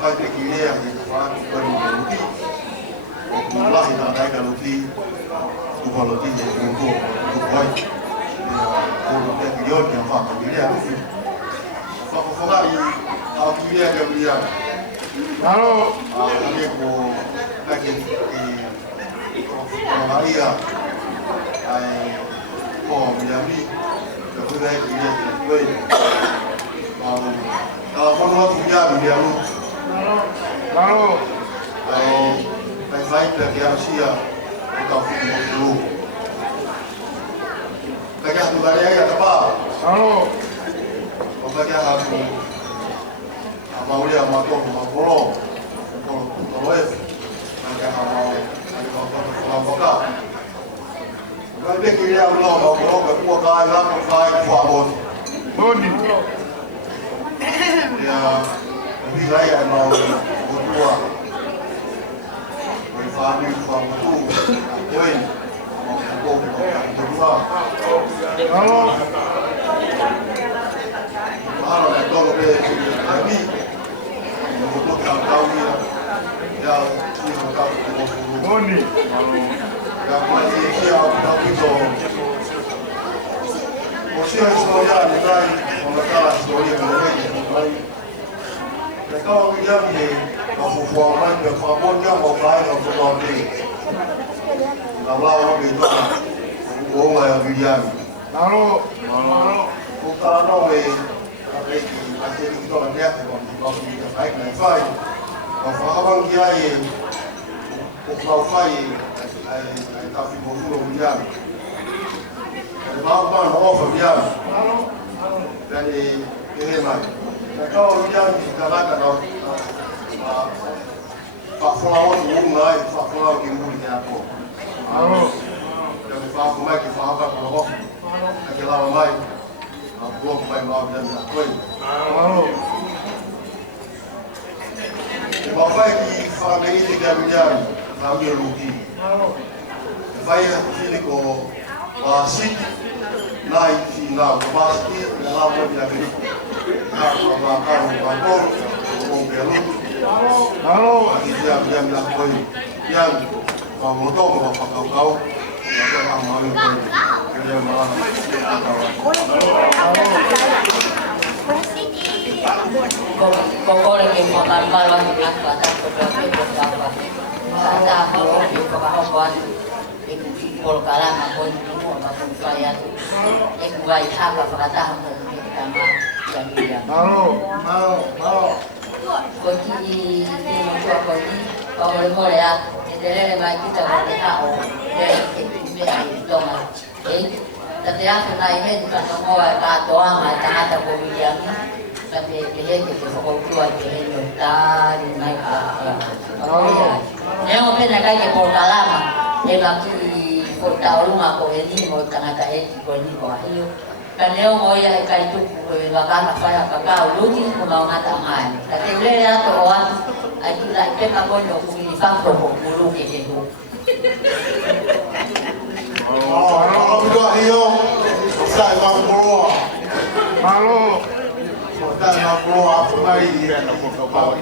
fai te ki lea ki wha ki kori ki luti. O ku lahi nā taika luti, kupa luti e kungo, kupai. O lo te ki yoni a wha ki lea luti. Whakawhanga I au ki lea ka wia. Halo. Ake ko kake ko haia ai ko Miami. Ka whanga ki lea ki koe. Kalau mau punya dia lu, Halo, baik lagi Asia atau dulu. Bagi satu kali ya apa? halo, Bagi aku, apa udah mau polo, polo es, bagi mau boka. Kalau dia kira mau polo, kedua kali lah mau kali kuabon. Boni. Ya, lebih saya mau berdua berfahami waktu, poin mau berdua. Halo, Kalau itu lebih lagi, untuk tahu ya, ini tahu Boni. yang masih siap tahu itu. Mesti historia ni tadi, orang historia ni. Kalau dia ni, kalau formal dia formal dia mau kaya kalau formal dia. Kalau orang itu, orang yang dia. Halo, Bukan orang masih kita lihat kalau kita baik naik fai. Kalau orang dia ni, kalau fai, tapi bukan dia. Mau offer dia. Jadi ini mah. Kalau dia dikatakan Pak Fulawon mulai, Pak Fulawon kimuli apa? halo, Jadi Pak Fulawon kita apa kalau kita lawan mai, aku mai mau dan aku. halo, Bapak ini family tiga miliar, family rugi. Saya sini ko City naik final pasti lama dia beri kalau kantor mobil halo, dia bilang koi yang mau tahu mau apa kau maka amal koi dia malah Koko lagi makan malam di kantor tapi berapa saya kalau di kawan Pol kalangan pun semua maupun saya baik apa perkataan pertama yang dia. halo, Kunci itu kunci kalau boleh ya, jadi lagi kita boleh tahu dari itu dong. Tapi yang lain itu kan semua katoan macam ada pemilihan. Tapi dia itu pokok tua dia itu tadi naik apa. Yang mana kayak pol kalangan, dia lagi tahu lu ngaku ini mau tengah kayak kau ini kau ayo kan dia mau ya kayak itu bahkan apa ya kakak lu ni mau ngatakan tapi dia ya tu orang itu lah dia kau nak pergi kantor bulu gitu kalau tidak dia saya mau keluar halo, saya mau keluar apa lagi dia nak keluar